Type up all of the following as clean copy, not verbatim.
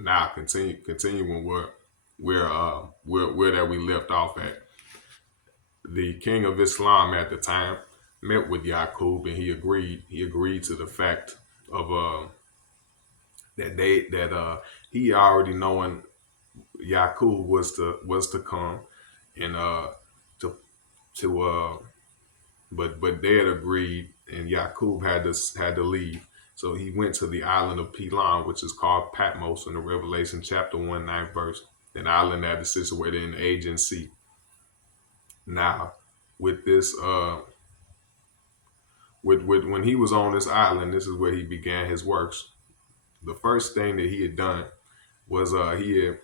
Now continuing where that we left off at. The king of Islam at the time met with Yaqub, and he agreed to the fact of that he already knowing Yaqub was to come, and to to but they had agreed, and Yaqub had to leave. So he went to the island of Pelan, which is called Patmos in the Revelation chapter 1, 9th verse, an island that is situated in the Aegean Sea. Now, with this with when he was on this island, this is where he began his works. The first thing that he had done was he had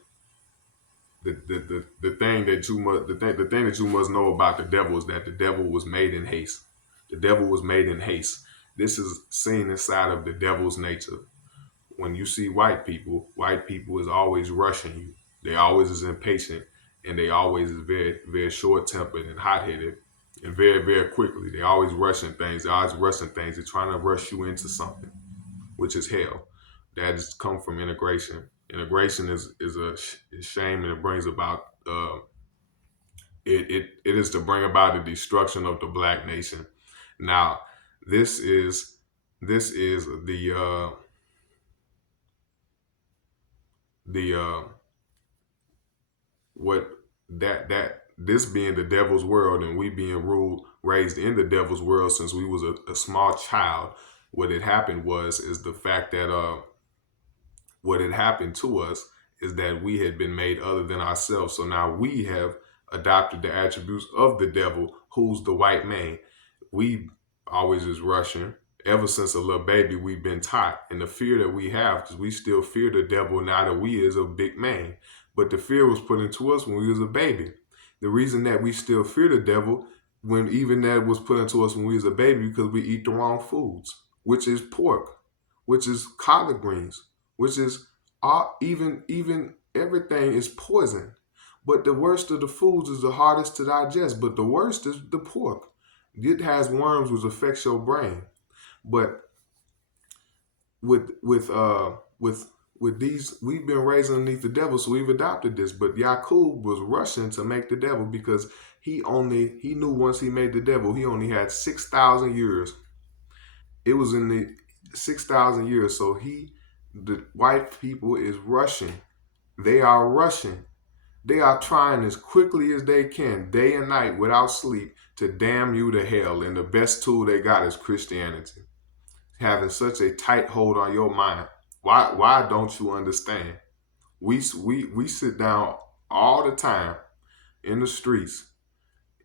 the thing that you must the thing that you must know about the devil is that the devil was made in haste. The devil was made in haste. This is seen inside of the devil's nature. When you see white people is always rushing you. They always is impatient, and they always is very, very short tempered and hot headed, and very, very quickly. They always rushing things. They always rushing things. They're trying to rush you into something, which is hell. That has come from integration. Integration is shame, and it brings about it is to bring about the destruction of the black nation. Now, this is the what that this being the devil's world, and we being ruled raised in the devil's world since we was a small child. What had happened was is the fact that what had happened to us is that we had been made other than ourselves. So now we have adopted the attributes of the devil, who's the white man. We always is rushing. Ever since a little baby, we've been taught. And the fear that we have, because we still fear the devil now that we is a big man. But the fear was put into us when we was a baby. The reason that we still fear the devil, when even that was put into us when we was a baby, because we eat the wrong foods, which is pork, which is collard greens, which is all, even everything is poison. But the worst of the foods is the hardest to digest. But the worst is the pork. It has worms which affects your brain. But with with uh with with these, we've been raised underneath the devil, so we've adopted this. But Yaqub was rushing to make the devil because he knew once he made the devil, he only had 6,000 years. It was in the 6,000 years. So the white people is rushing. They are rushing. They are trying as quickly as they can, day and night, without sleep, to damn you to hell. And the best tool they got is Christianity, having such a tight hold on your mind. Why don't you understand? We sit down all the time in the streets,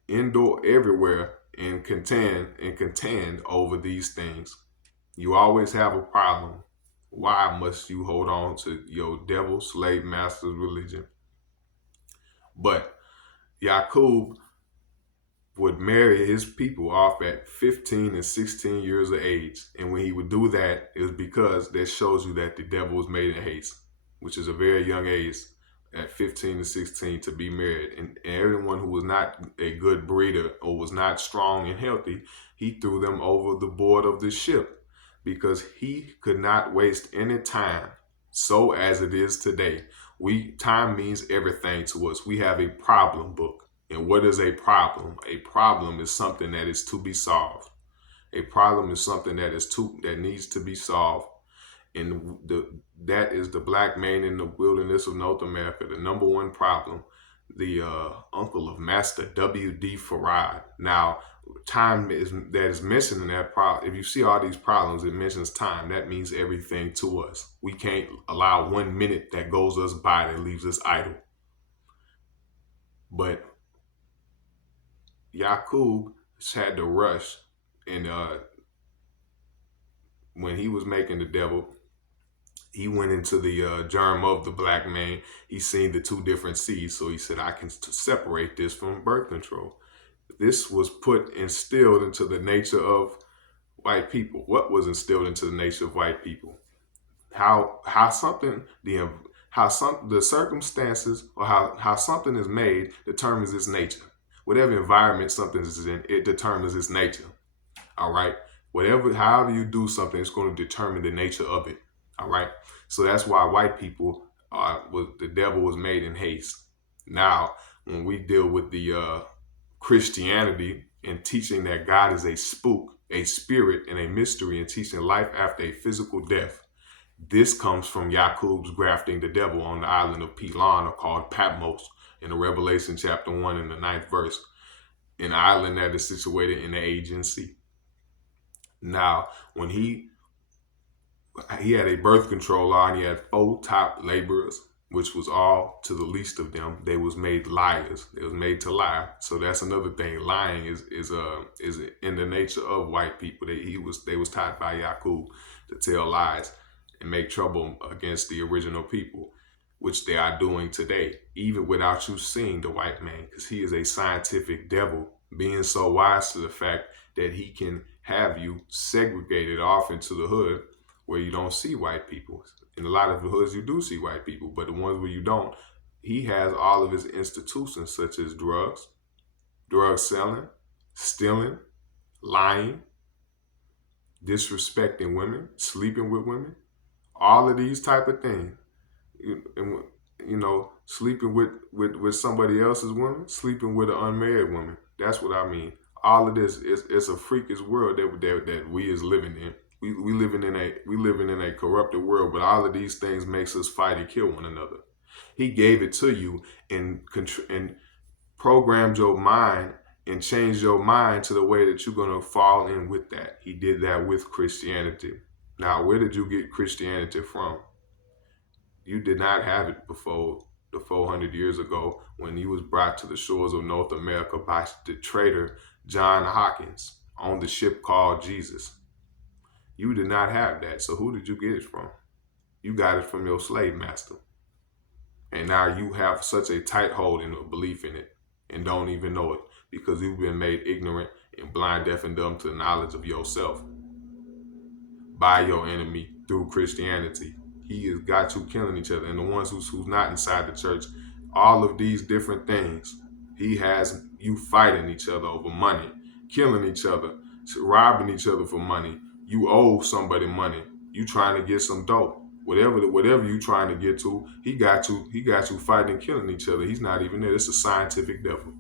indoor, everywhere, and contend over these things. You always have a problem. Why must you hold on to your devil slave master's religion? But Yaqub would marry his people off at 15 and 16 years of age. And when he would do that, it was because that shows you that the devil was made in haste, which is a very young age, at 15 to 16, to be married. And everyone who was not a good breeder or was not strong and healthy, he threw them over the board of the ship because he could not waste any time. So as it is today, time means everything to us. We have a problem book. And what is a problem? A problem is something that is to be solved. A problem is something that needs to be solved. And that is the black man in the wilderness of North America, the number one problem. The uncle of Master W.D. Farad. Now, time that is mentioned in that problem. If you see all these problems, it mentions time. That means everything to us. We can't allow 1 minute that goes us by that leaves us idle. But Yaqub had to rush, and when he was making the devil, he went into the germ of the black man. He seen the two different seeds, so he said, "I can separate this from birth control." This was instilled into the nature of white people. What was instilled into the nature of white people? How something the circumstances, or how something is made determines its nature. Whatever environment something is in, it determines its nature. All right. However you do something, it's going to determine the nature of it. All right. So that's why white people the devil was made in haste. Now, when we deal with the Christianity and teaching that God is a spook, a spirit, and a mystery, and teaching life after a physical death, this comes from Yaqub's grafting the devil on the island of Pelon, or called Patmos, in the Revelation chapter 1 in the 9th verse, an island that is situated in the Aegean Sea. Now, when he had a birth control law, and he had 4 top laborers, which was all to the least of them. They was made liars. They was made to lie. So that's another thing. Lying is in the nature of white people. They was taught by Yaqub to tell lies and make trouble against the original people, which they are doing today, even without you seeing the white man, because he is a scientific devil, being so wise to the fact that he can have you segregated off into the hood where you don't see white people. In a lot of the hoods, you do see white people, but the ones where you don't, he has all of his institutions, such as drugs, drug selling, stealing, lying, disrespecting women, sleeping with women, all of these type of things. And, sleeping with somebody else's woman, sleeping with an unmarried woman. That's what I mean. All of this it's a freakish world that we is living in. We living in a corrupted world, but all of these things makes us fight and kill one another. He gave it to you and programmed your mind and changed your mind to the way that you're gonna fall in with that. He did that with Christianity. Now, where did you get Christianity from? You did not have it before the 400 years ago when he was brought to the shores of North America by the trader John Hawkins on the ship called Jesus. You did not have that. So who did you get it from? You got it from your slave master. And now you have such a tight hold and a belief in it and don't even know it because you've been made ignorant and blind, deaf, and dumb to the knowledge of yourself by your enemy through Christianity. He has got you killing each other. And the ones who's not inside the church, all of these different things, he has you fighting each other over money, killing each other, robbing each other for money. You owe somebody money. You trying to get some dope. Whatever you trying to get to, he got you fighting and killing each other. He's not even there. It's a scientific devil.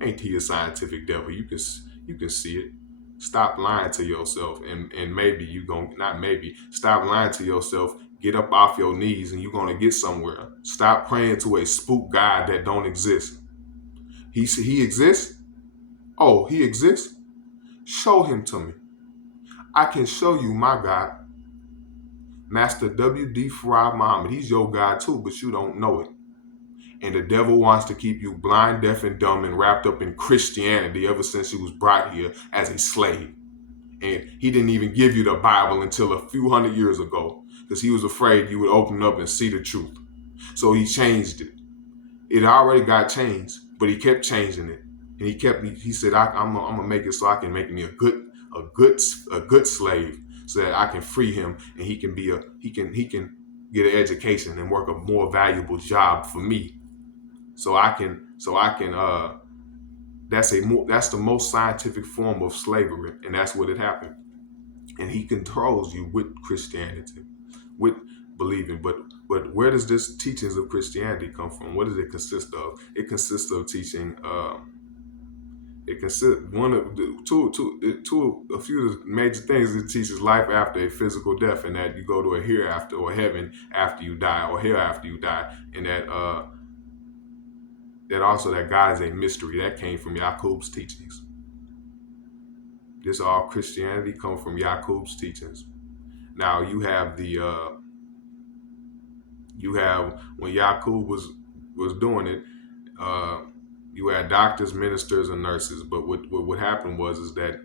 Ain't he a scientific devil? You can see it. Stop lying to yourself, and maybe you gon' not maybe stop lying to yourself. Get up off your knees, and you're gonna get somewhere. Stop praying to a spook God that don't exist. He exists. Oh, he exists. Show him to me. I can show you my God, Master W.D. Farad Muhammad. He's your God too, but you don't know it. And the devil wants to keep you blind, deaf, and dumb and wrapped up in Christianity ever since he was brought here as a slave. And he didn't even give you the Bible until a few hundred years ago because he was afraid you would open up and see the truth. So he changed it. It already got changed, but he kept changing it. And he said, I'm gonna make it so I can make me a good slave so that I can free him and he can get an education and work a more valuable job for me. That's the most scientific form of slavery, and that's what it happened. And he controls you with Christianity, with believing. But where does this teachings of Christianity come from? What does it consist of? It consists of teaching. It consists one of the a few of the major things. It teaches life after a physical death, and that you go to a hereafter or heaven after you die, or here after you die, and that also that God is a mystery. That came from Yaqub's teachings. This all Christianity comes from Yaqub's teachings. Now you have when Yaqub was doing it, you had doctors, ministers, and nurses. But what happened was that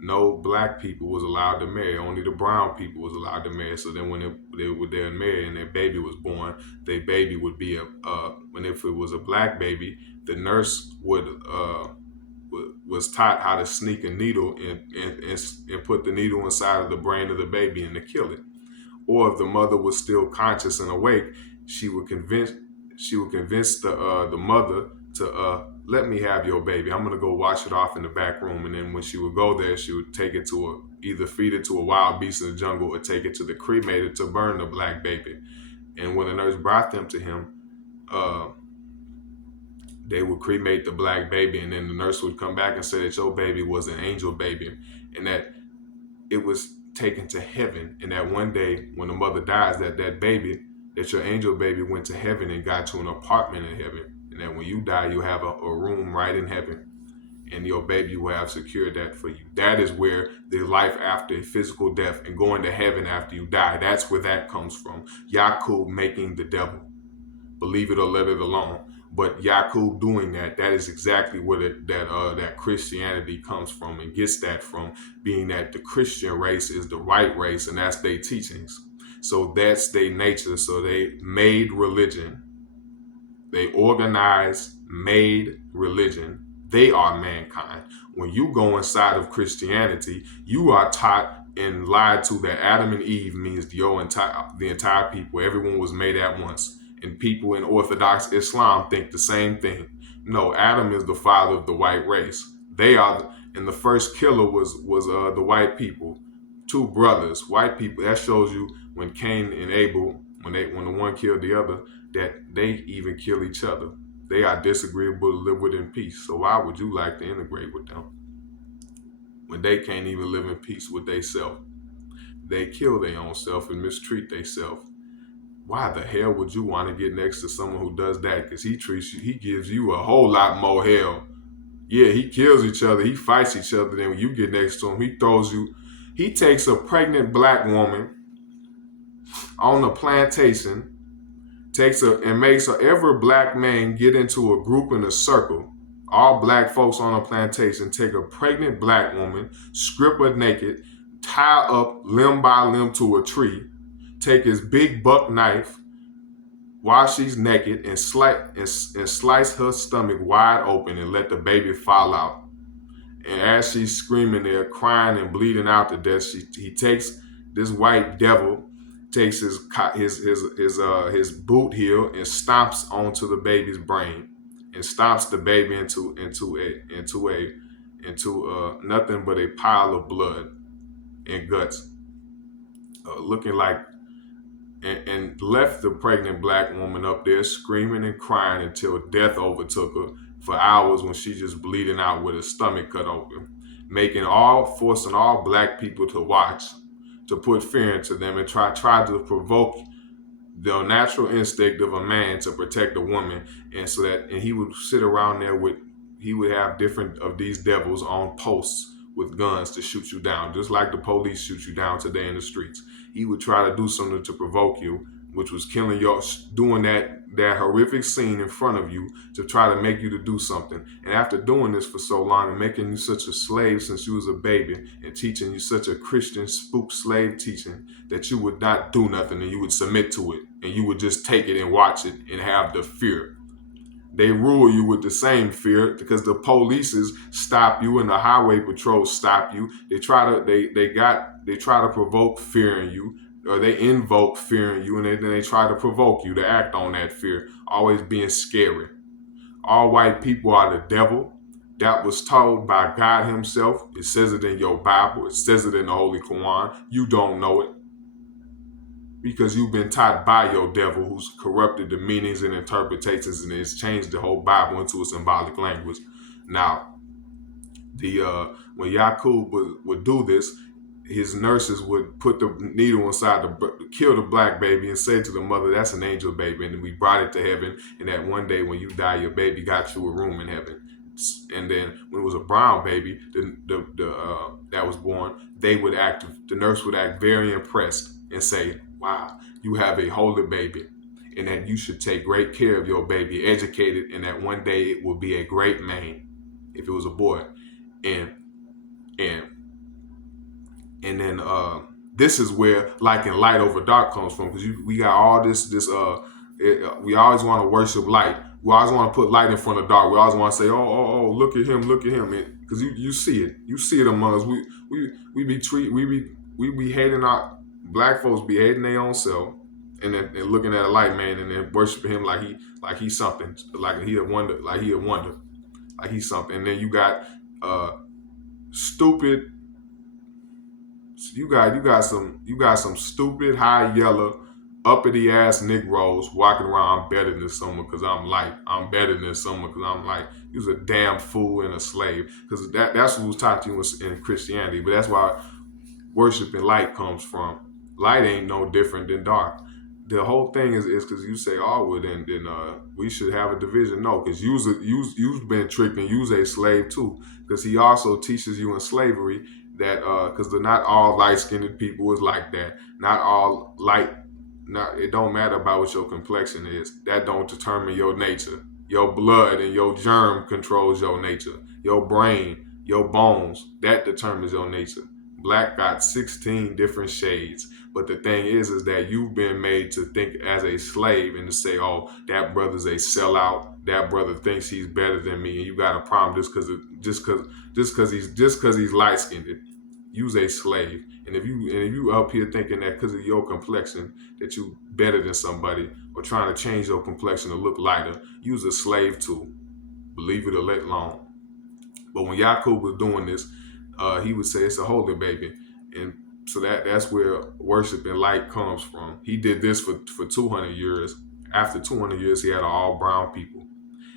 no black people was allowed to marry. Only the brown people was allowed to marry. So then when they were married and their baby was born, their baby would be if it was a black baby, the nurse was taught how to sneak a needle and put the needle inside of the brain of the baby and to kill it. Or if the mother was still conscious and awake, she would convince the mother to let me have your baby. I'm gonna go wash it off in the back room, and then when she would go there, she would take it either feed it to a wild beast in the jungle or take it to the cremator to burn the black baby. And when the nurse brought them to him, uh, they would cremate the black baby, and then the nurse would come back and say that your baby was an angel baby, and that it was taken to heaven. And that one day when the mother dies, that baby, that your angel baby went to heaven and got to an apartment in heaven. And that when you die, you have a room right in heaven. And your baby will have secured that for you. That is where the life after physical death and going to heaven after you die, that's where that comes from. Yakub making the devil. Believe it or let it alone. But Yakub doing that, that is exactly where that Christianity comes from, and gets that from, being that the Christian race is the right race, and that's their teachings. So that's their nature. So they made religion. They organized, made religion. They are mankind. When you go inside of Christianity, you are taught and lied to that Adam and Eve means the entire people. Everyone was made at once. And people in Orthodox Islam think the same thing. No, Adam is the father of the white race. They are, and the first killer was the white people, two brothers, white people. That shows you when Cain and Abel, when the one killed the other, that they even kill each other. They are disagreeable to live with in peace. So why would you like to integrate with them when they can't even live in peace with themselves? They kill their own self and mistreat themselves. Why the hell would you want to get next to someone who does that? Because he treats you, he gives you a whole lot more hell. Yeah, he kills each other, he fights each other. Then when you get next to him, he takes a pregnant black woman on a plantation, and makes every black man get into a group in a circle. All black folks on a plantation take a pregnant black woman, strip her naked, tie up limb by limb to a tree, take his big buck knife while she's naked, and slice her stomach wide open and let the baby fall out. And as she's screaming there, crying and bleeding out to death, he takes this white devil, takes his boot heel and stomps onto the baby's brain, and stomps the baby into nothing but a pile of blood and guts, looking like, and left the pregnant black woman up there screaming and crying until death overtook her for hours, when she just bleeding out with her stomach cut open, forcing all black people to watch, to put fear into them, and try to provoke the natural instinct of a man to protect a woman. And he would sit around there he would have different of these devils on posts with guns to shoot you down, just like the police shoot you down today in the streets. He would try to do something to provoke you, which was doing that horrific scene in front of you to try to make you to do something. And after doing this for so long and making you such a slave since you was a baby, and teaching you such a Christian spook slave teaching, that you would not do nothing and you would submit to it, and you would just take it and watch it and have the fear. They rule you with the same fear, because the polices stop you and the highway patrols stop you. They try to provoke fear in you, or they invoke fear in you, and then they try to provoke you to act on that fear, always being scary. All white people are the devil. That was told by God himself. It says it in your Bible. It says it in the Holy Quran. You don't know it because you've been taught by your devil, who's corrupted the meanings and interpretations and has changed the whole Bible into a symbolic language. Now, when Yakub would do this, his nurses would put the needle inside kill the black baby, and say to the mother, "That's an angel baby, and we brought it to heaven. And that one day when you die, your baby got you a room in heaven." And then when it was a brown baby, that was born, the nurse would act very impressed and say, "Wow, you have a holy baby, and that you should take great care of your baby, educate it, and that one day it will be a great man," if it was a boy. And and and then this is where like and light over dark comes from, because we got all we always want to worship light. We always want to put light in front of dark. We always want to say, oh, look at him, because you see it among us. We be hating our black folks, be hating their own self, and then and looking at a light man and then worshiping him like he's something, like he a wonder, like he's something. And then you got stupid. You got some stupid high yellow uppity ass Negroes walking around, I'm better than someone because I'm light. I'm better than someone because I'm light. He was a damn fool and a slave. Because that's what was taught to you in Christianity. But that's why worship and light comes from. Light ain't no different than dark. The whole thing is because you say, oh, well, then we should have a division. No, because you've been tricked and you's a slave too. Because he also teaches you in slavery that because they're not all light skinned people is like that. Not all light. Not it don't matter about what your complexion is. That don't determine your nature. Your blood and your germ controls your nature. Your brain, your bones, that determines your nature. Black got 16 different shades. But the thing is that you've been made to think as a slave and to say, oh, that brother's a sellout. That brother thinks he's better than me, and you got a problem just because he's light skinned. You's a slave, and if you up here thinking that because of your complexion that you better than somebody or trying to change your complexion to look lighter, you's a slave too. Believe it or let alone. But when Yakub was doing this, he would say it's a holy baby, and so that's where worship and light comes from. He did this for 200 years. After 200 years, he had all brown people.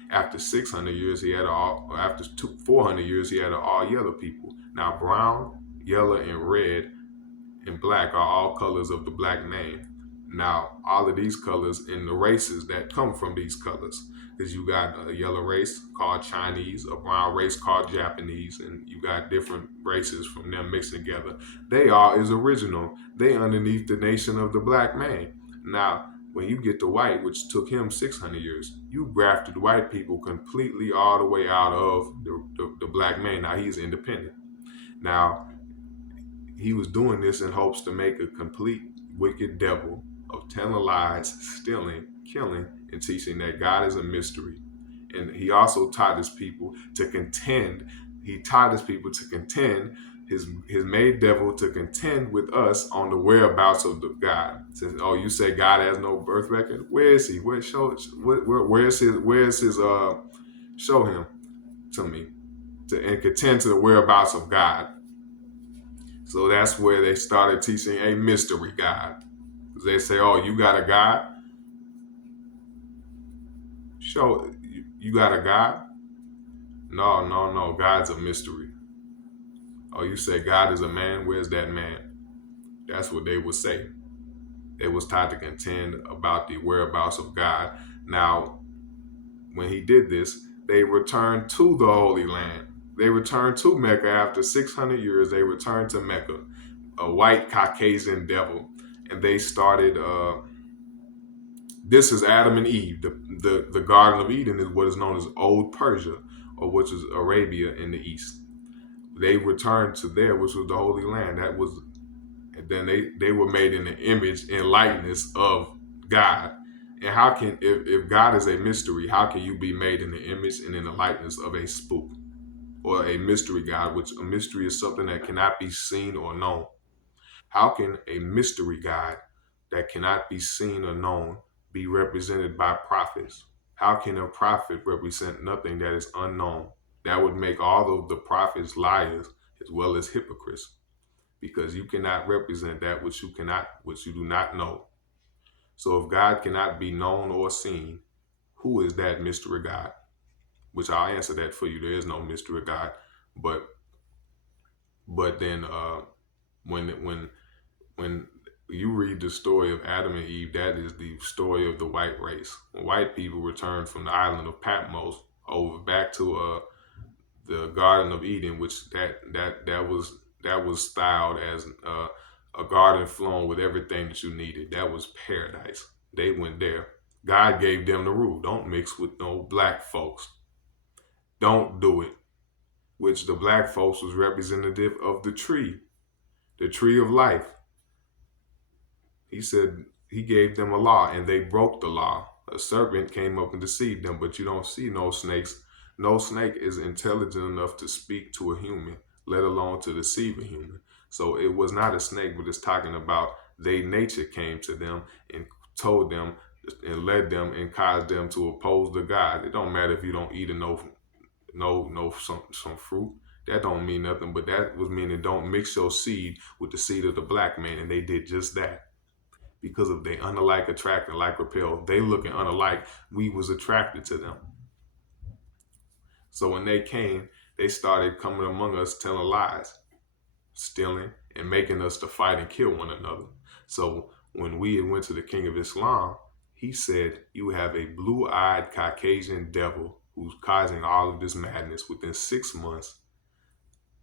After 600 years, he had all. After 400 years, he had all yellow people. Now brown, yellow, and red and black are all colors of the black name. Now, all of these colors and the races that come from these colors, because you got a yellow race called Chinese, a brown race called Japanese, and you got different races from them mixed together. They all is original. They underneath the nation of the black man. Now, when you get to white, which took him 600 years, you grafted white people completely all the way out of the black man. Now he's independent. Now he was doing this in hopes to make a complete wicked devil of telling lies, stealing, killing, and teaching that God is a mystery. And he also taught his people to contend. He taught his people to contend, his made devil to contend with us on the whereabouts of the God. Says, oh, you say God has no birth record? Where is he? Where's his show him to me. And contend to the whereabouts of God. So that's where they started teaching a mystery God. They say, oh, you got a God? Show you got a God? No, no, no. God's a mystery. Oh, you say God is a man? Where's that man? That's what they would say. They was taught to contend about the whereabouts of God. Now, when he did this, they returned to the Holy Land. They returned to Mecca after 600 years. They returned to Mecca, a white Caucasian devil, and they started this is Adam and Eve. The Garden of Eden is what is known as Old Persia, or which is Arabia in the east. They returned to there, which was the Holy Land. That was, and then they were made in the image and likeness of God. And how can, if God is a mystery, how can you be made in the image and in the likeness of a spook or a mystery God, which a mystery is something that cannot be seen or known? How can a mystery God that cannot be seen or known be represented by prophets? How can a prophet represent nothing that is unknown? That would make all of the prophets liars as well as hypocrites, because you cannot represent that which you do not know. So if God cannot be known or seen, who is that mystery God? Which I'll answer that for you. There is no mystery God, but then when you read the story of Adam and Eve, that is the story of the white race. When white people returned from the island of Patmos over back to the Garden of Eden, which that was styled as a garden flowing with everything that you needed. That was paradise. They went there. God gave them the rule: don't mix with no black folks. Don't do it. Which the black folks was representative of the tree of life. He said he gave them a law and they broke the law. A serpent came up and deceived them, but you don't see no snakes. No snake is intelligent enough to speak to a human, let alone to deceive a human. So it was not a snake, but it's talking about they nature came to them and told them and led them and caused them to oppose the God. It don't matter if you don't eat some fruit. That don't mean nothing, but that was meaning don't mix your seed with the seed of the black man, and they did just that. because of they unlike attract and like repel. They looking unlike, we was attracted to them. So when they came, they started coming among us telling lies, stealing, and making us to fight and kill one another. So when we went to the King of Islam, he said, "You have a blue-eyed Caucasian devil who's causing all of this madness." Within 6 months,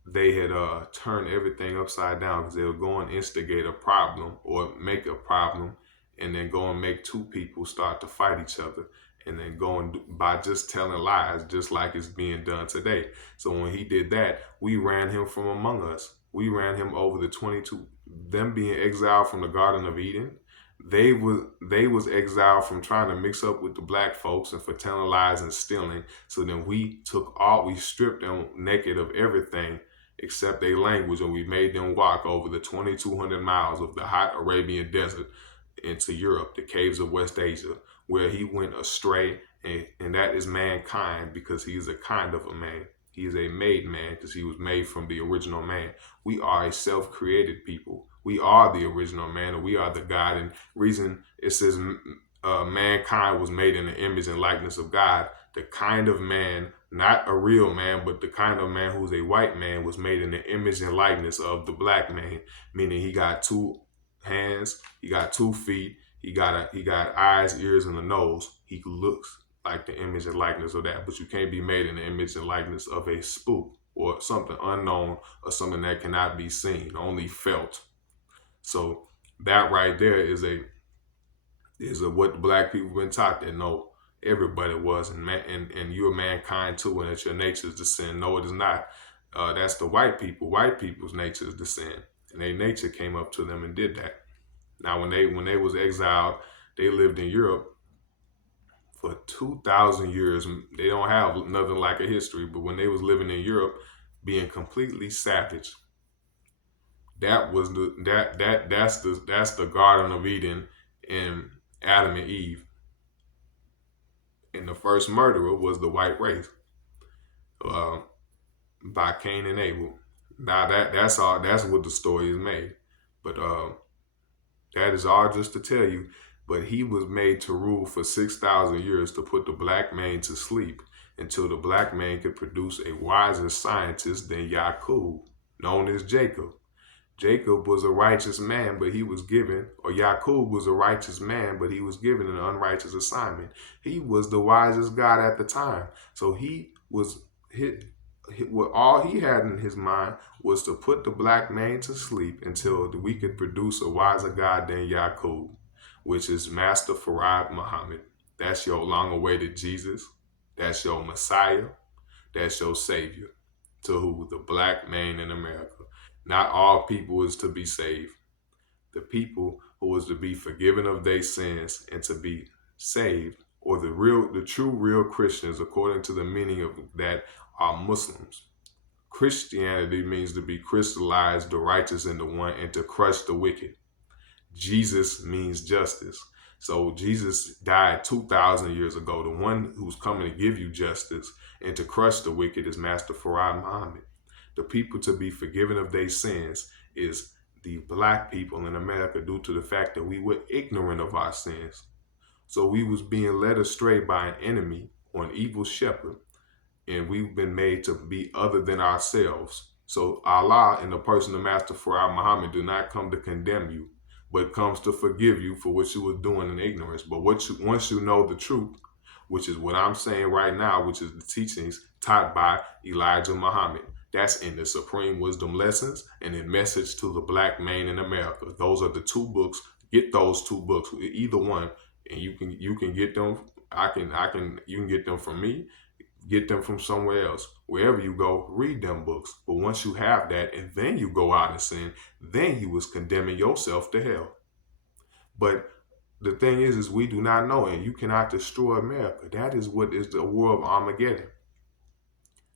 they had turned everything upside down because they would go and instigate a problem or make a problem, and then go and make two people start to fight each other, and then go and by just telling lies, just like it's being done today. So when he did that, we ran him from among us. We ran him over the 22. Them being exiled from the Garden of Eden, they was exiled from trying to mix up with the black folks and for telling lies and stealing. So then we stripped them naked of everything except their language, and we made them walk over the 2,200 miles of the hot Arabian desert into Europe, the caves of West Asia, where he went astray, and that is mankind because he is a kind of a man. He is a made man because he was made from the original man. We are a self-created people. We are the original man, and we are the God. And reason it says mankind was made in the image and likeness of God. The kind of man, not a real man, but the kind of man who's a white man, was made in the image and likeness of the black man, meaning he got two hands, he got 2 feet, he got eyes, ears, and a nose. He looks like the image and likeness of that, but you can't be made in the image and likeness of a spook or something unknown or something that cannot be seen, only felt. So that right there is a what black people been taught, that no, everybody was, and you're mankind too, and it's your nature is to sin. No, it is not. That's the white people. White people's nature is to sin, and their nature came up to them and did that. Now, when they was exiled, they lived in Europe for 2,000 years. They don't have nothing like a history, but when they was living in Europe, being completely savage, that was that's the Garden of Eden and Adam and Eve, and the first murderer was the white race, uh, by Cain and Abel. Now that's all. That's what the story is made, but that is all just to tell you. But he was made to rule for 6,000 years to put the black man to sleep until the black man could produce a wiser scientist than Yakub, known as Jacob. Jacob was a righteous man, but he was given, or Yakub was a righteous man, but he was given an unrighteous assignment. He was the wisest God at the time. So he was hit, what all he had in his mind was to put the black man to sleep until we could produce a wiser God than Yakub, which is Master Farad Muhammad. That's your long awaited Jesus. That's your Messiah. That's your Savior. To who? The black man in America. Not all people is to be saved. The people who is to be forgiven of their sins and to be saved, or the true real Christians, according to the meaning of that, are Muslims. Christianity means to be crystallized, the righteous in the one, and to crush the wicked. Jesus means justice. So Jesus died 2,000 years ago. The one who's coming to give you justice and to crush the wicked is Master Farad Muhammad. The people to be forgiven of their sins is the black people in America, due to the fact that we were ignorant of our sins. So we was being led astray by an enemy or an evil shepherd, and we've been made to be other than ourselves. So Allah, in the person of Master Farad Muhammad, do not come to condemn you, but comes to forgive you for what you were doing in ignorance. But once you know the truth, which is what I'm saying right now, which is the teachings taught by Elijah Muhammad, that's in the Supreme Wisdom Lessons and in Message to the Black Man in America. Those are the two books. Get those two books, either one, and you can get them. You can get them from me. Get them from somewhere else. Wherever you go, read them books. But once you have that, and then you go out and sin, then you was condemning yourself to hell. But the thing is we do not know, and you cannot destroy America. That is what is the war of Armageddon.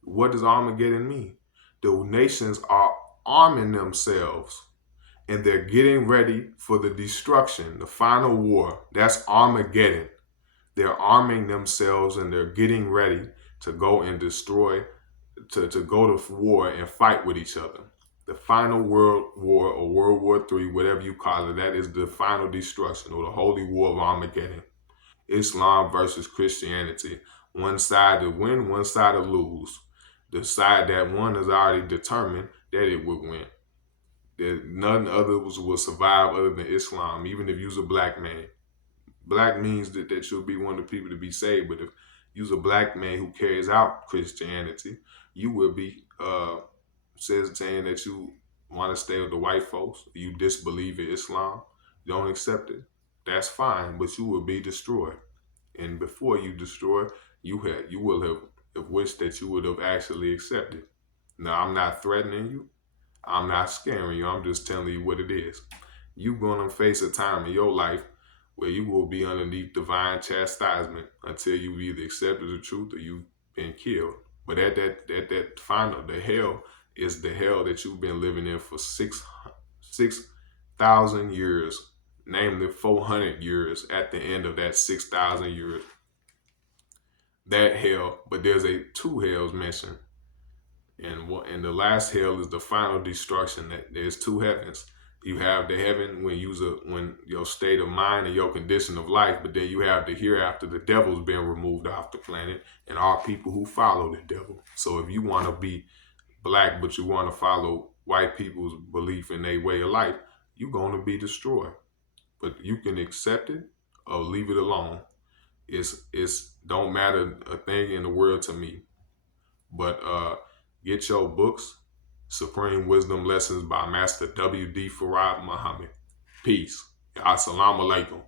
What does Armageddon mean? The nations are arming themselves, and they're getting ready for the destruction, the final war. That's Armageddon. They're arming themselves and they're getting ready to go and destroy, to go to war and fight with each other. The final world war or World War III, whatever you call it, that is the final destruction or the holy war of Armageddon. Islam versus Christianity. One side to win, one side to lose. The side that won is already determined that it would win. That none others will survive other than Islam, even if you're a black man. Black means that you'll be one of the people to be saved, but if you're a black man who carries out Christianity, you will be says saying that you want to stay with the white folks, you disbelieve in Islam, you don't accept it. That's fine, but you will be destroyed. And before you destroy, you will have wished that you would have actually accepted. Now I'm not threatening you. I'm not scaring you. I'm just telling you what it is. You're gonna face a time in your life where you will be underneath divine chastisement until you either accepted the truth or you've been killed. But at that final, the hell is the hell that you've been living in for 6,000 years, namely 400 years at the end of that 6,000 years. That hell, but there's a two hells mentioned, and the last hell is the final destruction. That there's two heavens. You have the heaven when your state of mind and your condition of life, but then you have the hereafter. The devil's been removed off the planet, and all people who follow the devil. So if you want to be black, but you want to follow white people's belief in their way of life, you're going to be destroyed. But you can accept it or leave it alone. It's don't matter a thing in the world to me. But get your books, Supreme Wisdom Lessons by Master W.D. Farad Muhammad. Peace. Assalamu alaikum.